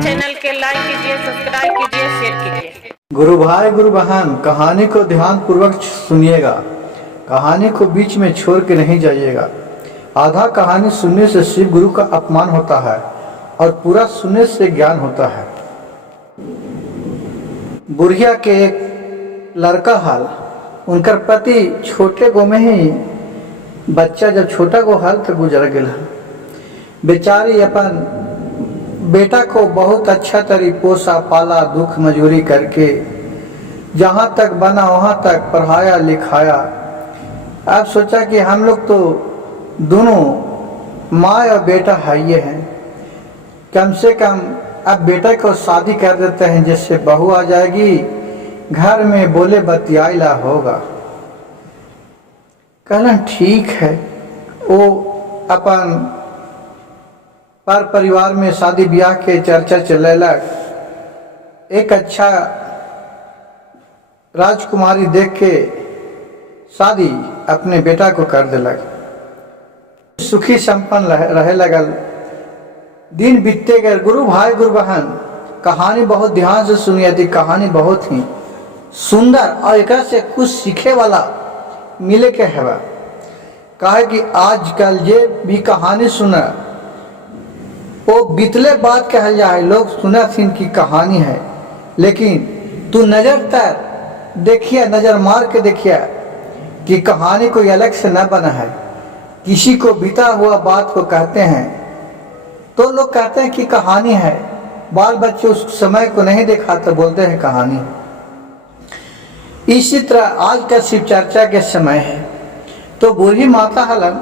Channel के like कीजिए, subscribe कीजिए, शेयर कीजिए। गुरु भाई गुरु बहन, कहानी को ध्यान पूर्वक सुनिएगा। कहानी को बीच में छोड़ के नहीं जाइएगा। आधा कहानी सुनने से शिव गुरु का अपमान होता है और पूरा सुनने से ज्ञान होता है। बुढ़िया के एक लड़का हाल, उनकर पति छोटे गो में ही बच्चा जब छोटा गो हाल तो गुजर गया। बेचारी अपन बेटा को बहुत अच्छा तरी पोसा पाला, दुख मजूरी करके जहाँ तक बना वहाँ तक पढ़ाया लिखाया। अब सोचा कि हम लोग तो दोनों माँ और बेटा हाइये हैं, कम से कम अब बेटा को शादी कर देते हैं, जिससे बहू आ जाएगी, घर में बोले बतियाइला होगा। कहलन ठीक है। वो अपन पर परिवार में शादी ब्याह के चर्चा चलेलक। एक अच्छा राजकुमारी देख के शादी अपने बेटा को कर दिलक। सुखी संपन्न रहे लगल। दिन बीतते गए। गुरु भाई गुरु बहन, कहानी बहुत ध्यान से सुनिए थी। कहानी बहुत ही सुंदर और एक से कुछ सीखे वाला मिले के है। कहे कि आजकल ये भी कहानी सुना वो बीतले बात कहल जाए। लोग सुना थी की कहानी है, लेकिन तू नजर तर देखिए, नजर मार के देखिए कि कहानी कोई अलग से न बना है। किसी को बीता हुआ बात को कहते हैं तो लोग कहते हैं कि कहानी है। बाल बच्चे उस समय को नहीं देखा तो बोलते हैं कहानी। इसी तरह आज का शिव चर्चा के समय है। तो बूढ़ी माता हलन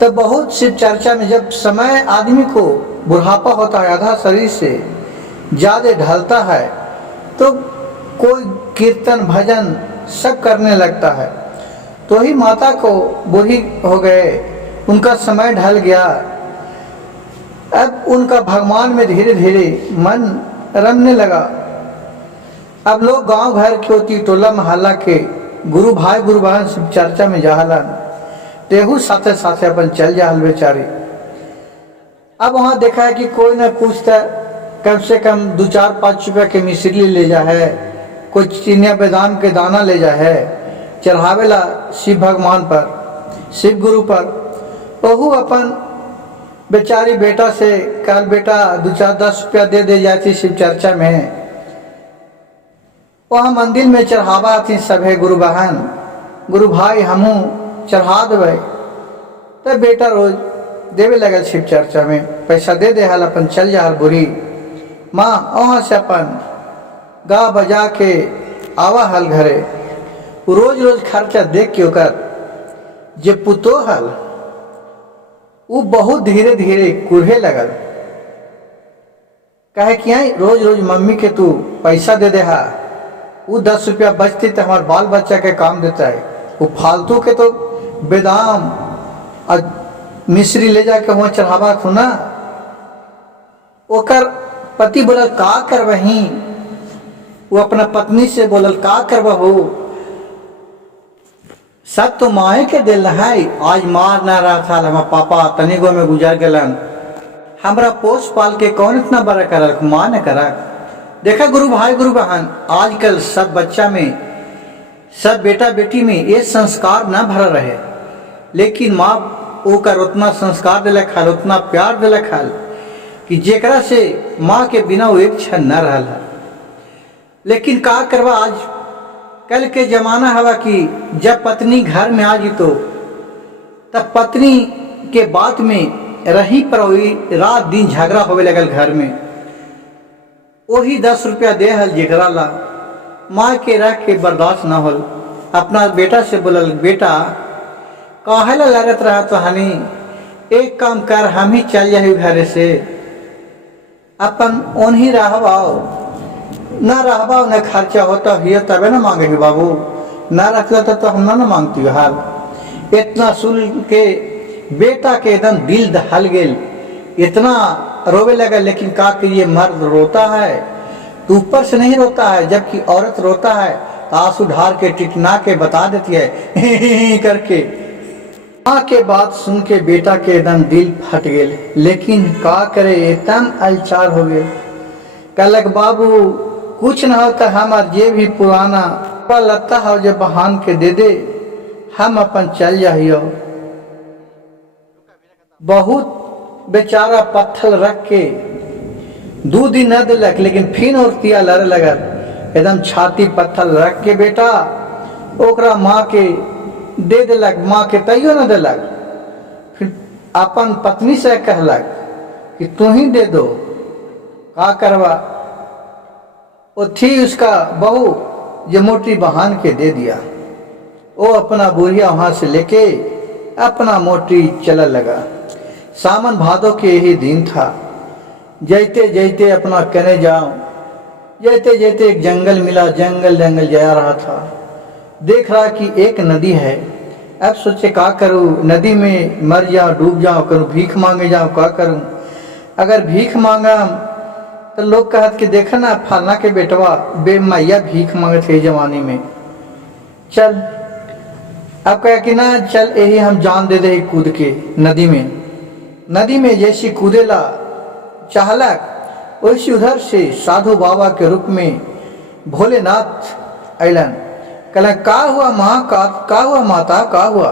तो बहुत शिव चर्चा में जब समय आदमी को बुढ़ापा होता है, आधा शरीर से ज्यादा ढलता है, तो कोई कीर्तन भजन सब करने लगता है। तो ही माता को बूढ़ी हो गए, उनका समय ढल गया। अब उनका भगवान में धीरे धीरे मन रमने लगा। अब लोग गांव घर के होती टोला मोहल्ला के गुरु भाई गुरु बहन शिव चर्चा में जाहलन, तेहू साथे साथे अपन चल जाहल बेचारी। अब वहां देखा है कि कोई ना कुछ तो कम से कम 2-4-5 रुपया के मिश्री ले जा है, कोई चिनिया बादाम के दाना ले जा है, चढ़ावेला शिव भगवान पर, शिव गुरु पर। वहू अपन बेचारी बेटा से कल बेटा 2-4-10 रुपया दे जाती शिव चर्चा में। वहाँ मंदिर में चढ़ावा थी सभे गुरु बहन गुरु भाई, हमू चढ़ा देवे। तब बेटा रोज देवे लगल शिव चर्चा में, पैसा दे हल, अपन चल जा हल बुढ़ी माँ। वहाँ से अपन गा बजा के आवा हल घरे। रोज रोज खर्चा देख के ओकर जे पुतो हल वो बहुत धीरे धीरे कुढ़े लगल। कहे कि आई रोज रोज मम्मी के तू पैसा दे हा, वो 10 रुपया बचती तो हमारे बाल बच्चा के काम देता है। वो फालतू के तो बेदाम और मिश्री ले जाके वहाँ चढ़ावा थू ना। ओकर पति बोलल का करवही, वो अपना पत्नी से बोलल का करबहू, सब तो माए के दिल है। आज मार ना रहा था, हमारा पापा तनिगो में गुजर गलन, हमरा पोस पाल के कौन इतना बड़ा करक, माँ ने करक। देखा गुरु भाई गुरु बहन, आजकल सब बच्चा में, सब बेटा बेटी में ये संस्कार ना भरा रहे, लेकिन माँ ओकर उतना संस्कार दिले खाल, उतना प्यार दिले खाल कि जेकरा से माँ के बिना वो एक क्षण न रहल है। लेकिन का करवा, आज कल के जमाना हवा कि जब पत्नी घर में आ जी तो तब पत्नी के बात में रही पर हुई रात दिन झगड़ा होवे लगल घर में। वही 10 रुपया दे हल जेकरा ला माँ के रह के बर्दाश्त न होल। अपना बेटा से बोलल बेटा काहे ला लड़त रहा तो हनी, एक काम कर हम ही चल जाए घरे से, अपन ओनही रहबाओ, न रहबाओ न खर्चा होता हिय तबे न मांगे बाबू, न रखता तो हम न मांगती हाल। इतना सुन के बेटा के एकदम दिल दहल गेल, इतना रोवे लगा। लेकिन का कि ये मर्द रोता है तो ऊपर से नहीं रोता है, जबकि औरत रोता है तो आंसू ढार के टिटना के बता देती है करके। माँ के बात सुन के बेटा के एकदम दिल फट गए, लेकिन का करे एकदम अलचार हो गए। कहलक बाबू कुछ न हो तो हमार जे भी पुराना लत्ता हो जो बहान के दे दे, हम अपन चल जाइयो। बहुत बेचारा पत्थर रख के 2 दिन न दिलक, लेकिन फिर और तिया लड़ लगल। एकदम छाती पत्थर रख के बेटा ओकरा माँ के दे दिलक, माँ के तैयो न दिलक। फिर अपन पत्नी से कहलक कि तू ही दे दो, का करवा। वो थी उसका बहू जो मोटी बहान के दे दिया। वो अपना बुढ़िया वहां से लेके अपना मोटी चला लगा। सावन भादो के यही दिन था। जैते जैते अपना कहने जाऊं, जैते जैते एक जंगल मिला, जंगल जंगल जा रहा था। देख रहा कि एक नदी है। अब सोचे का करूं, नदी में मर जाऊं, डूब जाऊं, करूं भीख मांगे जाऊं, का करूं। अगर भीख मांगा तो लोग कहत कि देखा ना फलना के बेटवा बेमैया भीख मांगे थे जवानी में, चल। अब कह कि ना चल यही हम जान दे दे कूद के नदी में। नदी में जैसी कूदेला चाहलक, वैसी उधर से साधु बाबा के रूप में भोलेनाथ अलन। कहला का हुआ माँ, का हुआ माता, का हुआ।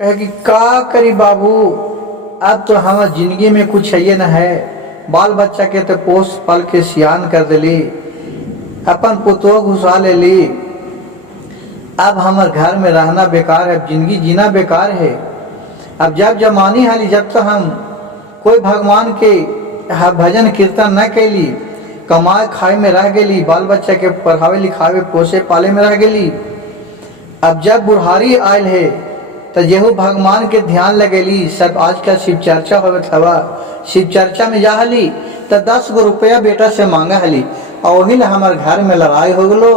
कहे कि का करी बाबू, अब तो हमार जिंदगी में कुछ है न है। बाल बच्चा के तो पोस पल के सियान कर दिली, अपन पुतो घुसा ले ली। अब हमार घर में रहना बेकार है, जिंदगी जीना बेकार है। अब जब जमानी हाली, जब तो हम कोई भगवान के भजन कीर्तन न कैली, कमाए खाए में रह गेली, बाल बच्चा के पढ़ावे लिखावे पोसे पाले में रह गेली। अब जब बुढ़ारी आयल है तो जेहू भगवान के ध्यान लगेली। सब आज का शिव चर्चा होवे हवा, शिव चर्चा में जा हली तो 10 गो रुपया बेटा से मांगा हली, और वही हमारे घर में लड़ाई हो गलो।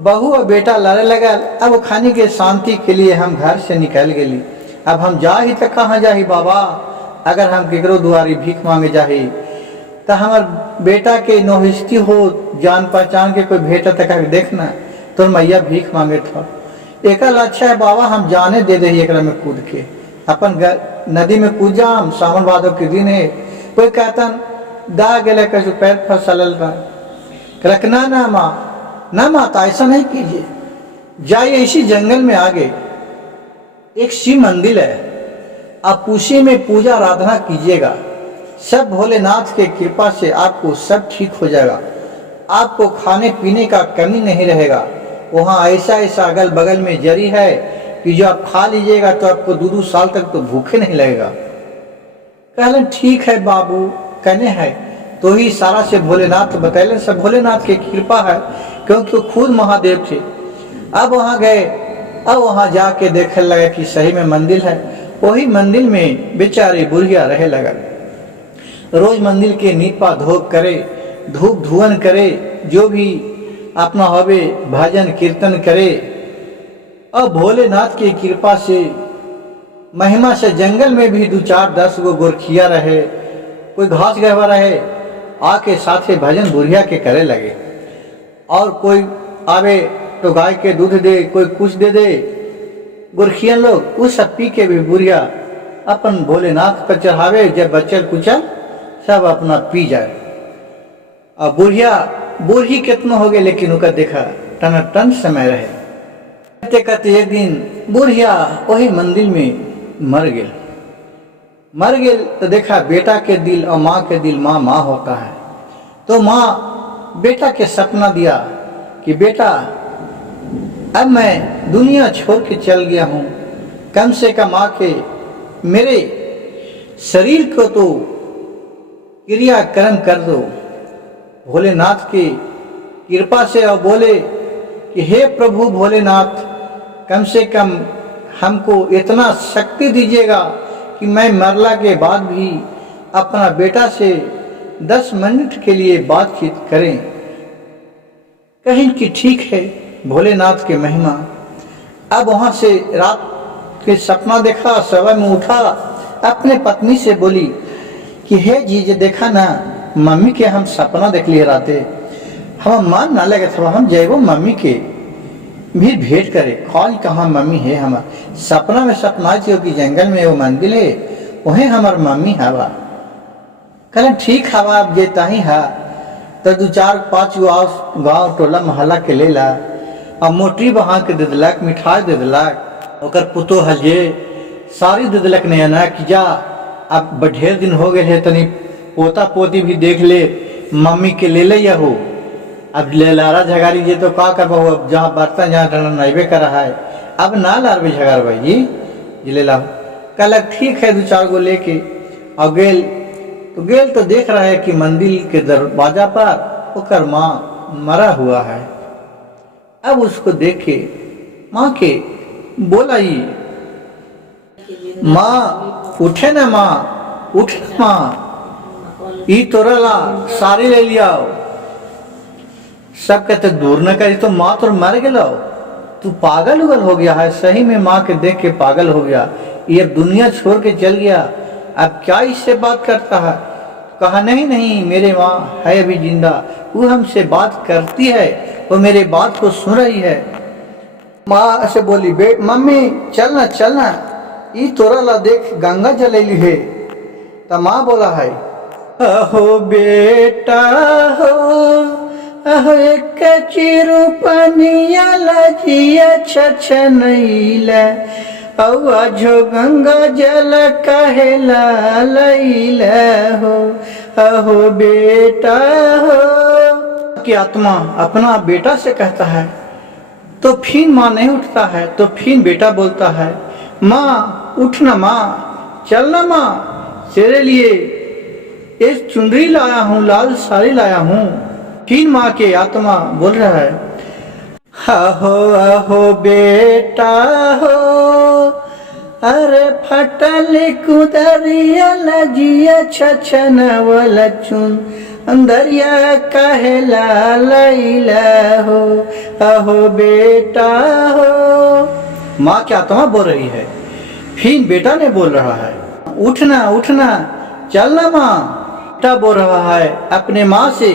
बहू और बेटा लड़े लगल। अब खाने के शांति के लिए हम घर से निकल गेली। अब हम जा ही तो कहाँ जाही बाबा, अगर हम केकरो दुआरी भीख मांगे जाही तो हमार बेटा के नौहिस्ती हो, जान पहचान के कोई भेटा तक देखना तो मैया भीख मांगे था। एक अच्छा है बाबा हम जाने दे दे एक में कूद के अपन नदी में कूद जाम। सावन भादो के दिन है। कोई कहता दा गले कैसे पैर फसल रखना ना माँ, ना माता ऐसा नहीं कीजिए। जाइए इसी जंगल में आगे एक शिव मंदिर है, आप उसी में पूजा आराधना कीजिएगा। सब भोलेनाथ के कृपा से आपको सब ठीक हो जाएगा। आपको खाने पीने का कमी नहीं रहेगा। वहाँ ऐसा ऐसा अगल बगल में जरी है कि जो आप खा लीजिएगा तो आपको 2-2 साल तक तो भूखे नहीं लगेगा। कहले ठीक है बाबू, कहने है तो ही सारा से भोलेनाथ बतैले। सब भोलेनाथ की कृपा है, क्योंकि वो खुद महादेव थे। अब वहाँ गए, अब वहाँ जाके देखने लगा कि सही में मंदिर है। वही मंदिर में बेचारे बुढ़िया रहे लगा। रोज मंदिर के नीपा धोप करे, धूप धुवन करे, जो भी अपना हवे भजन कीर्तन करे। और भोलेनाथ की कृपा से महिमा से जंगल में भी 2-4-10 गो गोरखिया रहे, कोई घास गहवा रहे, आके साथे भजन बुढ़िया के करे लगे। और कोई आवे तो गाय के दूध दे, कोई कुछ दे दे। गोरखिया लोग उस सब पी के भी बुढ़िया अपन भोलेनाथ पर चढ़ावे। जब बच्चल कुचल सब अपना पी जाए। और बुढ़िया बूढ़ी कितना हो गए, लेकिन उनका देखा टन टन समय रहे। कहते कहते एक दिन बुढ़िया वही मंदिर में मर गेल तो देखा बेटा के दिल और माँ के दिल माँ होता है। तो माँ बेटा के सपना दिया कि बेटा अब मैं दुनिया छोड़ के चल गया हूँ, कम से कम आके मेरे शरीर को तो क्रियाक्रम कर दो भोलेनाथ की कृपा से। और बोले कि हे प्रभु भोलेनाथ, कम से कम हमको इतना शक्ति दीजिएगा कि मैं मरला के बाद भी अपना बेटा से 10 मिनट के लिए बातचीत करें। कहीं कि ठीक है, भोलेनाथ की महिमा। अब वहां से रात के सपना देखा, सुबह में उठा, अपने पत्नी से बोली कि हे जीजे देखा ना, मम्मी के हम सपना देख लिए राते, हम मान ना लगे था, हम जैबो मम्मी के भी भेंट करे। कॉल कहाँ मम्मी है हमार, सपना में सपना थियो कि जंगल में वो मंदिर है, वहीं हमार मम्मी हवा। कल ठीक हवा, अब जेता ही हा तो 2-4-5 गाँव टोला मोहल्ला के लेला, अब मोटरी बहा के दे दिलक, मिठाई दे दिलक, ओकर पुतो हजे सारी दे दिलक नैना कि जा अब ढेर दिन हो गए है, तनी पोता पोती भी देख ले, मम्मी के ले ले या हो। अब ले लारा झगारी जे तो का कर बहु, अब जहाँ बर्तन जहाँ डरना नैबे कर रहा है, अब ना लारबे झगार भाई जी ले ला। कल ठीक है 2-4 गो लेके और गेल तो देख रहा है कि मंदिर के दरवाजा पर ओकर माँ मरा हुआ है। अब उसको देखे माँ के बोला, माँ उठे ना, माँ उठ माँ, ई तोरा ला सारी ले लिया। सब कहते दूर न करी तो माँ तो मर गया, तू पागल उगल हो गया है। सही में माँ के देख के पागल हो गया, ये अब दुनिया छोड़ के चल गया, अब क्या इससे बात करता है। कहा नहीं नहीं, मेरे माँ है अभी जिंदा, वो हमसे बात करती है, वो मेरे बात को सुन रही है। माँ से बोली, मम्मी चलना चलना, ई तोरा ला देख गंगा जलेली है। तो माँ बोला है, अहो बेटा हो, अहो एक चिरू पनिया लजिया छछनैला, जो गंगा जल कहेला लैला हो, अहो बेटा हो। कि आत्मा अपना बेटा से कहता है तो फिर माँ नहीं उठता है, तो फिर बेटा बोलता है, माँ उठना, माँ चलना, माँ तेरे लिए एक चुनरी लाया हूँ, लाल साड़ी लाया हूँ। फिर माँ के आत्मा बोल रहा है, अहो अहो बेटा हो, अरे फटल कुदरिया लजिया छछनवल चुन अंदरिया कहेला लैला हो, अहो बेटा हो। माँ की आत्मा बोल रही है। फिर बेटा ने बोल रहा है, उठना उठना चलना, माँ। बेटा बोल रहा है अपने माँ से,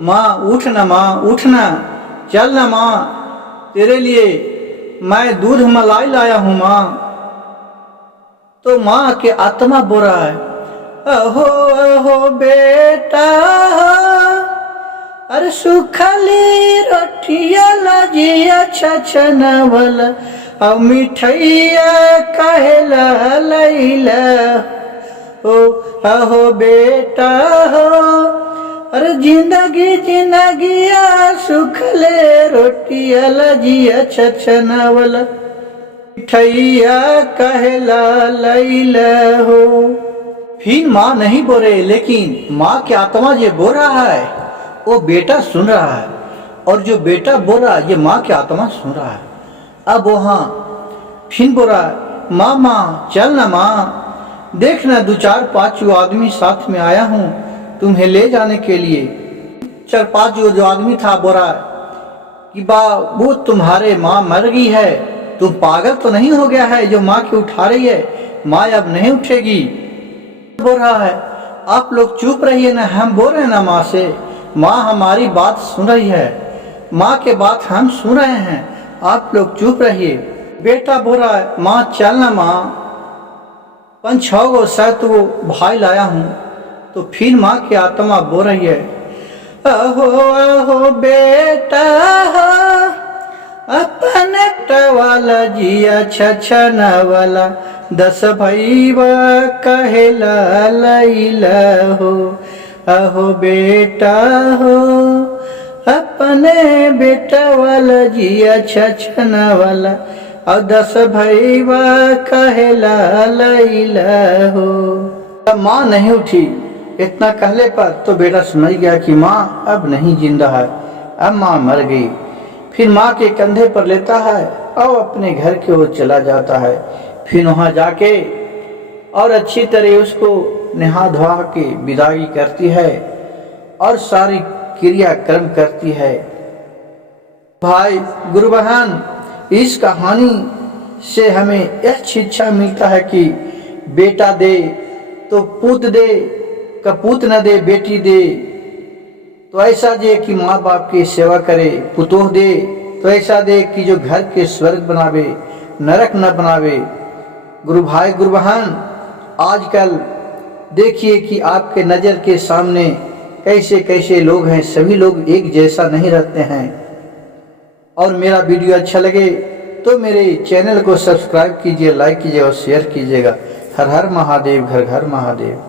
माँ उठना, माँ उठना चलना, माँ तेरे लिए मैं दूध मलाई लाया हूँ, माँ। तो माँ के आत्मा बोल रहा है, अहो अहो बेटा, अरे सुखली रोटिया लजिया छछनवल, अब मिठैया कहेला लैला हो, अहो बेटा हो। अरे जिंदगी जिंदगिया सुखले रोटिया लजिया छछनवल, मिठैया कहेला लैला हो। फिर माँ नहीं बोले, लेकिन माँ की आत्मा जो बोल रहा है वो बेटा सुन रहा है, और जो बेटा बोल रहा है ये माँ की आत्मा सुन रहा है। अब वहाँ फिर बोल रहा है, माँ माँ चलना, माँ देखना 2-4-5 आदमी साथ में आया हूँ तुम्हें ले जाने के लिए। 4-5 जो आदमी था बोल रहा कि बाबू तुम्हारे माँ मर गई है, तुम पागल तो नहीं हो गया है जो माँ की उठा रही है, माँ अब नहीं उठेगी। बोल रहा है, आप लोग चुप रहिए ना, हम बोल रहे हैं ना माँ से, माँ हमारी बात सुन रही है, माँ के बात हम सुन रहे हैं, आप लोग चुप रहिए। बेटा बोल रहा है, माँ चलना, माँ 5-6 गो शायद वो भाई लाया हूँ। तो फिर माँ की आत्मा बोल रही है, अहो अहो बेटा हो, अपन वाला जिया छछना वाला 10 भईवा कहेला लैला हो, अहो बेटा हो, अपने बेटा वाला जिया छछना वाला और 10 भईवा कहेला लैला हो। माँ नहीं उठी। इतना कहले पर तो बेटा समझ गया कि माँ अब नहीं जिंदा है, अब माँ मर गई। फिर माँ के कंधे पर लेता है और अपने घर की ओर चला जाता है। फिर वहाँ जाके और अच्छी तरह उसको नहा धोआ के विदाई करती है और सारी क्रियाक्रम करती है। भाई गुरु बहन, इस कहानी से हमें यह शिक्षा मिलता है कि बेटा दे तो पुत दे, कपूत न दे बेटी दे। तो ऐसा जे कि माँ बाप की सेवा करे, पुतोह दे तो ऐसा दे कि जो घर के स्वर्ग बनावे, नरक न बनावे। गुरु भाई गुरु बहन, आजकल देखिए कि आपके नज़र के सामने कैसे कैसे लोग हैं, सभी लोग एक जैसा नहीं रहते हैं। और मेरा वीडियो अच्छा लगे तो मेरे चैनल को सब्सक्राइब कीजिए, लाइक कीजिए और शेयर कीजिएगा। हर हर महादेव, घर घर महादेव।